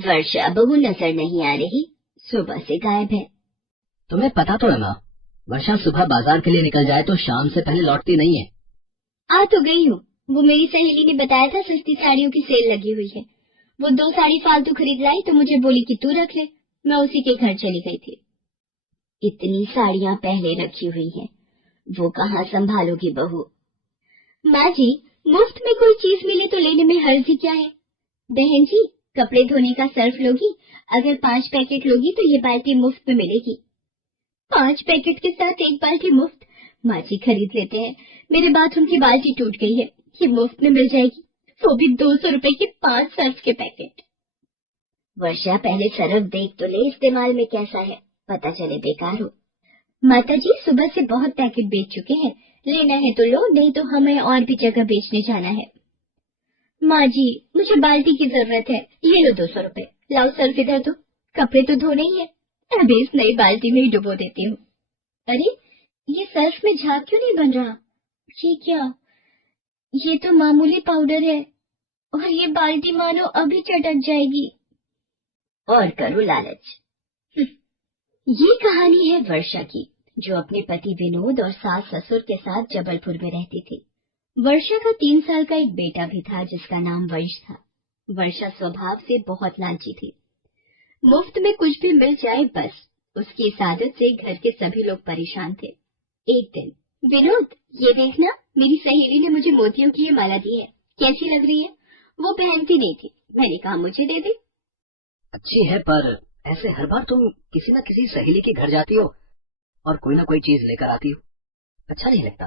वर्षा बहू नजर नहीं आ रही, सुबह से गायब है। तुम्हें पता तो है माँ, वर्षा सुबह बाजार के लिए निकल जाए तो शाम से पहले लौटती नहीं है। आ तो गई हूँ, वो मेरी सहेली ने बताया था सस्ती साड़ियों की सेल लगी हुई है। वो 2 साड़ी फालतू खरीद लाई तो मुझे बोली कि तू रख ले। मैं उसी के घर चली गई थी। इतनी साड़ियाँ पहले रखी हुई हैं, वो कहाँ संभालोगी बहू? माँ जी, मुफ्त में कोई चीज मिले तो लेने में हर्ज ही क्या है? बहन जी, कपड़े धोने का सर्फ लोगी? अगर 5 पैकेट लोगी तो ये बाल्टी मुफ्त में मिलेगी। 5 पैकेट के साथ 1 बाल्टी मुफ्त? माँ जी खरीद लेते हैं, मेरे बाथरूम की बाल्टी टूट गई है, ये मुफ्त में मिल जाएगी, वो भी 200 रुपए के 5 सर्फ के पैकेट। वर्षा पहले सर्फ देख तो ले इस्तेमाल में कैसा है, पता चले बेकार हो। माता जी सुबह से बहुत पैकेट बेच चुके हैं, लेना है तो लो, नहीं तो हमें और भी जगह बेचने जाना है। माँ जी मुझे बाल्टी की जरूरत है, ये लो 200 रुपए। लाओ सर्फ इधर दो, कपड़े तो धोने ही है, अभी इस नई बाल्टी में ही डुबो देती हूँ। अरे ये सर्फ में झाग क्यों नहीं बन रहा? ये क्या? ये तो मामूली पाउडर है और ये बाल्टी मानो अभी चटक जाएगी। और करो लालच। ये कहानी है वर्षा की, जो अपने पति विनोद और सास ससुर के साथ जबलपुर में रहती थी। वर्षा का 3 साल का एक बेटा भी था जिसका नाम वंश था। वर्षा स्वभाव से बहुत लालची थी। मुफ्त में कुछ भी मिल जाए बस, उसकी इस आदत से घर के सभी लोग परेशान थे। एक दिन, विनोद ये देखना, मेरी सहेली ने मुझे मोतियों की ये माला दी है, कैसी लग रही है? वो पहनती नहीं थी, मैंने कहा मुझे दे दे। अच्छी है, पर ऐसे हर बार तुम किसी न किसी सहेली के घर जाती हो और कोई न कोई चीज लेकर आती हो, अच्छा नहीं लगता।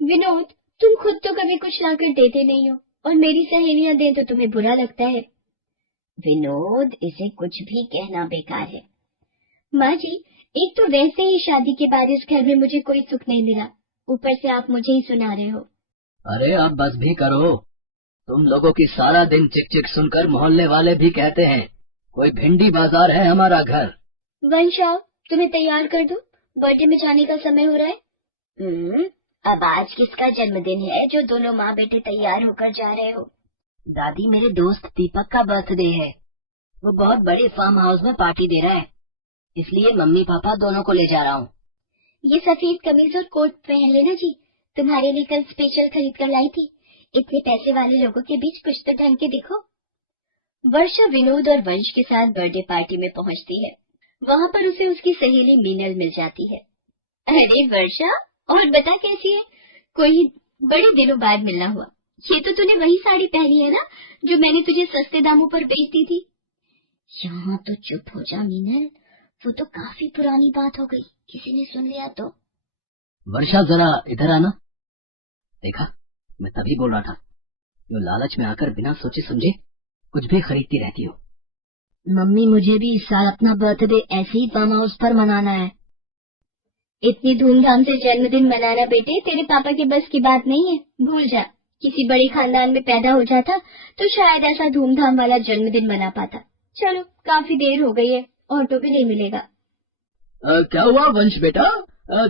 विनोद तुम खुद तो कभी कुछ लाकर देते नहीं हो, और मेरी सहेलियां दे तो तुम्हें बुरा लगता है। विनोद इसे कुछ भी कहना बेकार है। माँ जी, एक तो वैसे ही शादी के बाद इस घर में मुझे कोई सुख नहीं मिला, ऊपर से आप मुझे ही सुना रहे हो। अरे अब बस भी करो, तुम लोगों की सारा दिन चिक चिक सुनकर मोहल्ले वाले भी कहते हैं कोई भिंडी बाजार है हमारा घर। वंश आओ, तुम्हें तैयार कर दूं, बर्थडे में जाने का समय हो रहा है। अब आज किसका जन्मदिन है जो दोनों माँ बेटे तैयार होकर जा रहे हो? दादी, मेरे दोस्त दीपक का बर्थडे है, वो बहुत बड़े फार्म हाउस में पार्टी दे रहा है, इसलिए मम्मी पापा दोनों को ले जा रहा हूँ। ये सफेद कमीज और कोट पहन लेना जी, तुम्हारे लिए कल स्पेशल खरीद कर लाई थी। इतने पैसे वाले लोगों के बीच कुछ तो ढंग के दिखो। वर्षा विनोद और वंश के साथ बर्थडे पार्टी में पहुंचती है। वहां पर उसे उसकी सहेली मीनल मिल जाती है। अरे वर्षा, और बता कैसी है? कोई बड़े दिनों बाद मिलना हुआ। ये तो तूने वही साड़ी पहनी है ना जो मैंने तुझे सस्ते दामों पर बेच दी थी? यहाँ तो चुप हो जा मीनल, वो तो काफी पुरानी बात हो गई, किसी ने सुन लिया तो। वर्षा जरा इधर आना। देखा, मैं तभी बोल रहा था, जो लालच में आकर बिना सोचे समझे कुछ भी खरीदती रहती हो। मम्मी मुझे भी इस साल अपना बर्थडे ऐसे ही फार्म हाउस पर मनाना है। इतनी धूमधाम से जन्मदिन मनाना बेटे तेरे पापा के बस की बात नहीं है, भूल जा। किसी बड़े खानदान में पैदा हो जाता तो शायद ऐसा धूमधाम वाला जन्मदिन मना पाता। चलो काफी देर हो गई है, ऑटो भी नहीं मिलेगा। क्या हुआ वंश बेटा,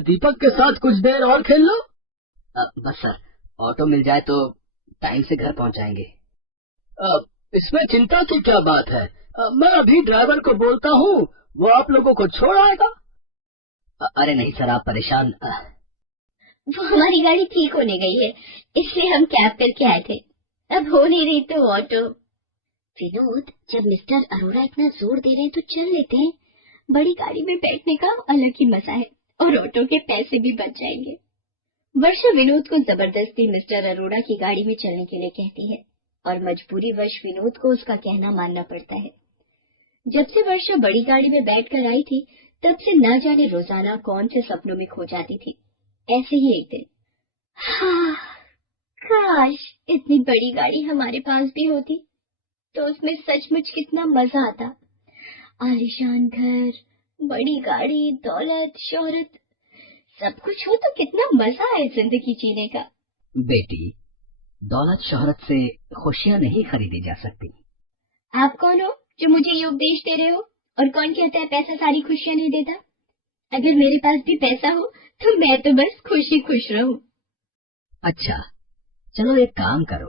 दीपक के साथ कुछ देर और खेल लो। बस सर, ऑटो मिल जाए तो टाइम से घर पहुंच जाएंगे। इसमें चिंता की क्या बात है, मैं अभी ड्राइवर को बोलता हूँ, वो आप लोगों को छोड़ आएगा। अरे नहीं सर, आप परेशान। वो हमारी गाड़ी ठीक होने गई है, इसलिए हम कैब करके आए थे, अब हो नहीं रही तो ऑटो। विनोद, जब मिस्टर अरोड़ा इतना जोर दे रहे हैं तो चल लेते हैं, बड़ी गाड़ी में बैठने का अलग ही मजा है और ऑटो के पैसे भी बच जाएंगे। वर्षा विनोद को जबरदस्ती मिस्टर अरोड़ा की गाड़ी में चलने के लिए कहती है और मजबूरीवश विनोद को उसका कहना मानना पड़ता है। जब से वर्षा बड़ी गाड़ी में बैठकर आई थी तब से न जाने रोजाना कौन से सपनों में खो जाती थी। ऐसे ही एक दिन, हाँ, काश इतनी बड़ी गाड़ी हमारे पास भी होती तो उसमें सचमुच कितना मजा आता। आलीशान घर, बड़ी गाड़ी, दौलत, शोहरत, सब कुछ हो तो कितना मजा आए जिंदगी जीने का। बेटी, दौलत शोहरत से खुशियाँ नहीं खरीदी जा सकती। आप कौन हो जो मुझे ये उपदेश दे रहे हो? और कौन कहता है पैसा सारी खुशियाँ नहीं देता? अगर मेरे पास भी पैसा हो तो मैं तो बस खुशी खुश रहूं। अच्छा, चलो एक काम करो,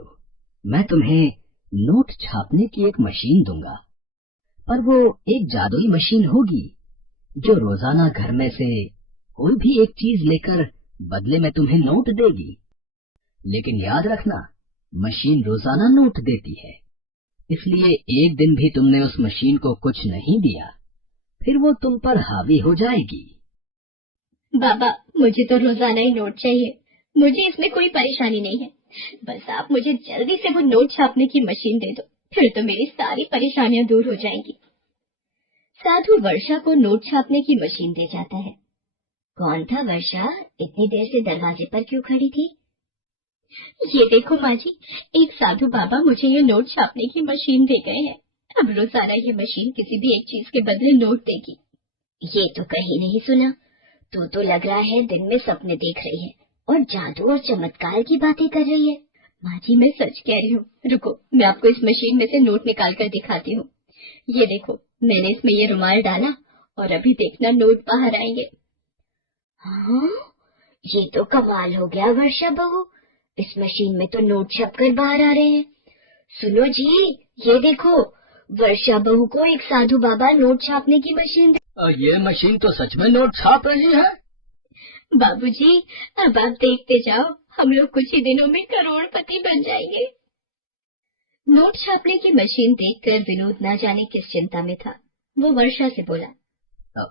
मैं तुम्हें नोट छापने की एक मशीन दूंगा, पर वो एक जादुई मशीन होगी जो रोजाना घर में से कोई भी एक चीज लेकर बदले में तुम्हें नोट देगी। लेकिन याद रखना, मशीन रोजाना नोट देती है, इसलिए एक दिन भी तुमने उस मशीन को कुछ नहीं दिया, फिर वो तुम पर हावी हो जाएगी। बाबा, मुझे तो रोजाना ही नोट चाहिए, मुझे इसमें कोई परेशानी नहीं है। बस आप मुझे जल्दी से वो नोट छापने की मशीन दे दो, फिर तो मेरी सारी परेशानियां दूर हो जाएंगी। साधु वर्षा को नोट छापने की मशीन दे जाता है। कौन था वर्षा? इतनी देर से दरवाजे पर क्यों खड़ी थी? ये देखो माँ जी, एक साधु बाबा मुझे ये नोट छापने की मशीन दे गए हैं। अब रोजाना ये मशीन किसी भी एक चीज के बदले नोट देगी। ये तो कहीं नहीं सुना। तो लग रहा है दिन में सपने देख रही है और जादू और चमत्कार की बातें कर रही है। माँ जी, मैं सच कह रही हूँ। रुको, मैं आपको इस मशीन में से नोट निकाल कर दिखाती हूँ। ये देखो, मैंने इसमें ये रुमाल डाला और अभी देखना नोट बाहर आएंगे। हाँ, ये तो कमाल हो गया वर्षा बहू, इस मशीन में तो नोट छपकर बाहर आ रहे हैं। सुनो जी, ये देखो, वर्षा बहू को एक साधु बाबा नोट छापने की मशीन ये मशीन तो सच में नोट छाप रही है। बाबूजी, अब आप देखते जाओ, हम लोग कुछ ही दिनों में करोड़पति बन जाएंगे। नोट छापने की मशीन देखकर विनोद ना जाने किस चिंता में था। वो वर्षा से बोला,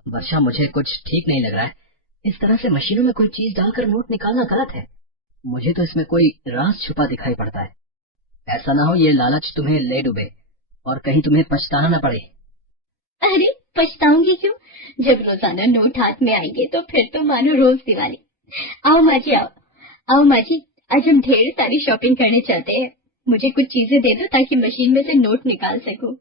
वर्षा, मुझे कुछ ठीक नहीं लग रहा है। इस तरह से मशीनों में कोई चीज डालकर नोट निकालना गलत है। मुझे तो इसमें कोई राज छुपा दिखाई पड़ता है। ऐसा ना हो ये लालच तुम्हें ले डूबे और कहीं तुम्हें पछताना न पड़े। अरे पछताऊंगी क्यों? जब रोजाना नोट हाथ में आएंगे तो फिर तो मानो रोज दिवाली। आओ माँ जी, आओ आओ माँ जी, आज हम ढेर सारी शॉपिंग करने चलते हैं। मुझे कुछ चीजें दे दो ताकि मशीन में से नोट निकाल सकूं।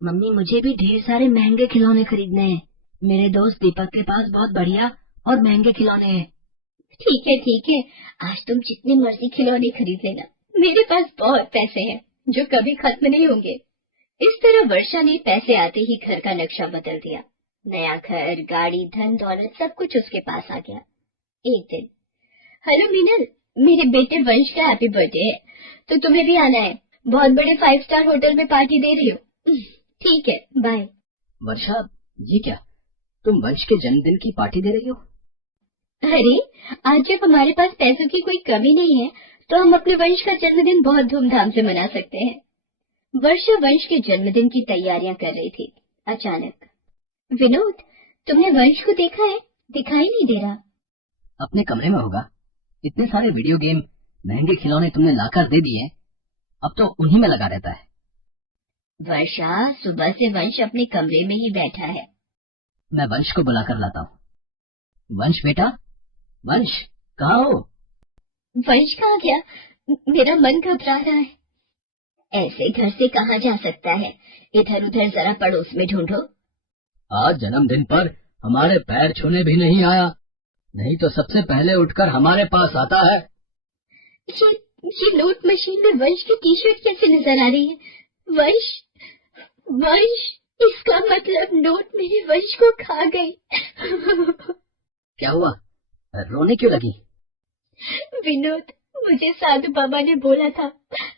मम्मी, मुझे भी ढेर सारे महंगे खिलौने खरीदने हैं। मेरे दोस्त दीपक के पास बहुत बढ़िया और महंगे खिलौने हैं। ठीक है, आज तुम जितने मर्जी खिलौने खरीद लेना। मेरे पास बहुत पैसे हैं जो कभी खत्म नहीं होंगे। इस तरह वर्षा ने पैसे आते ही घर का नक्शा बदल दिया। नया घर, गाड़ी, धन दौलत सब कुछ उसके पास आ गया। एक दिन, हेलो मीनल, मेरे बेटे वंश का हैप्पी बर्थडे है, तो तुम्हें भी आना है। बहुत बड़े 5 स्टार होटल में पार्टी दे रही हो। ठीक है, बाय। वर्षा, ये क्या, तुम वंश के जन्मदिन की पार्टी दे रही हो? अरे, आज जब हमारे पास पैसों की कोई कमी नहीं है तो हम अपने वंश का जन्मदिन बहुत धूमधाम से मना सकते हैं। वर्षा वंश के जन्मदिन की तैयारियां कर रही थी। अचानक, विनोद, तुमने वंश को देखा है? दिखाई नहीं दे रहा। अपने कमरे में होगा। इतने सारे वीडियो गेम, महंगे खिलौने तुमने लाकर दे दिए, अब तो उन्हीं में लगा रहता है। वर्षा, सुबह से वंश अपने कमरे में ही बैठा है। मैं वंश को बुलाकर लाता हूँ। वंश बेटा, वंश, कहाँ हो? वंश कहाँ गया? मेरा मन घबरा रहा है। ऐसे घर से कहाँ जा सकता है? इधर उधर जरा पड़ोस में ढूंढो। आज जन्मदिन पर हमारे पैर छूने भी नहीं आया, नहीं तो सबसे पहले उठकर हमारे पास आता है। ये नोट मशीन में वंश की टी शर्ट कैसे नजर आ रही है? वंश, वंश, इसका मतलब नोट मेरे वंश को खा गई। क्या हुआ, रोने क्यों लगी? विनोद, मुझे साधु बाबा ने बोला था,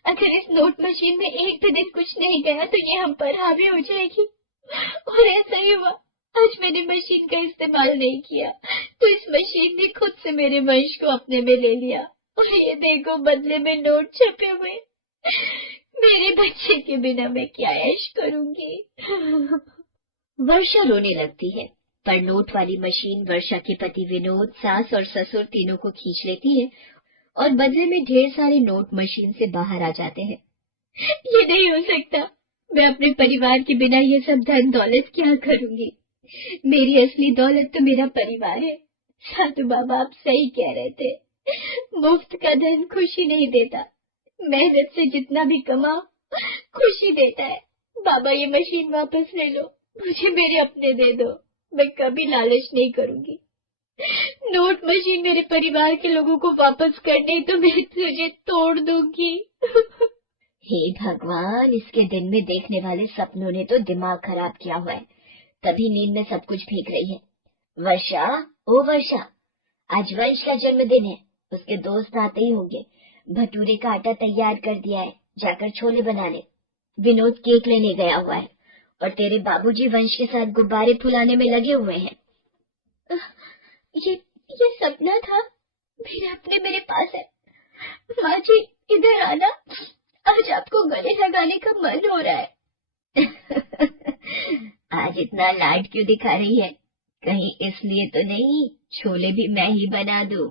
अगर इस नोट मशीन में एक भी दिन कुछ नहीं गया तो ये हम पर हावी हो जाएगी, और ऐसा ही हुआ। आज मैंने मशीन का इस्तेमाल नहीं किया तो इस मशीन ने खुद से मेरे वंश को अपने में ले लिया, और ये देखो बदले में नोट छपे हुए। मेरे बच्चे के बिना मैं क्या ऐश करूंगी। वर्षा रोने लगती है, पर नोट वाली मशीन वर्षा के पति विनोद, सास और ससुर तीनों को खींच लेती है और बदले में ढेर सारे नोट मशीन से बाहर आ जाते हैं। ये नहीं हो सकता, मैं अपने परिवार के बिना ये सब धन दौलत क्या करूंगी? मेरी असली दौलत तो मेरा परिवार है। साधु बाबा आप सही कह रहे थे, मुफ्त का धन खुशी नहीं देता, मेहनत से जितना भी कमाओ खुशी देता है। बाबा ये मशीन वापस ले लो, मुझे मेरे अपने दे दो, मैं कभी लालच नहीं करूंगी। नोट मशीन मेरे परिवार के लोगों को वापस कर नहीं तो मैं तुझे तोड़ दूंगी। हे भगवान, इसके दिन में देखने वाले सपनों ने तो दिमाग खराब किया हुआ है, तभी नींद में सब कुछ भीग रही है। वर्षा, ओ वर्षा, आज वंश का जन्मदिन है, उसके दोस्त आते ही होंगे। भटूरे का आटा तैयार कर दिया है, जाकर छोले बना ले। विनोद केक लेने गया हुआ है और तेरे बाबूजी वंश के साथ गुब्बारे फुलाने में लगे हुए हैं। ये सपना था, मेरे अपने मेरे पास है। माँ जी इधर आना, आज आपको गले लगाने का मन हो रहा है। आज इतना लाड क्यों दिखा रही है? कहीं इसलिए तो नहीं छोले भी मैं ही बना दूं?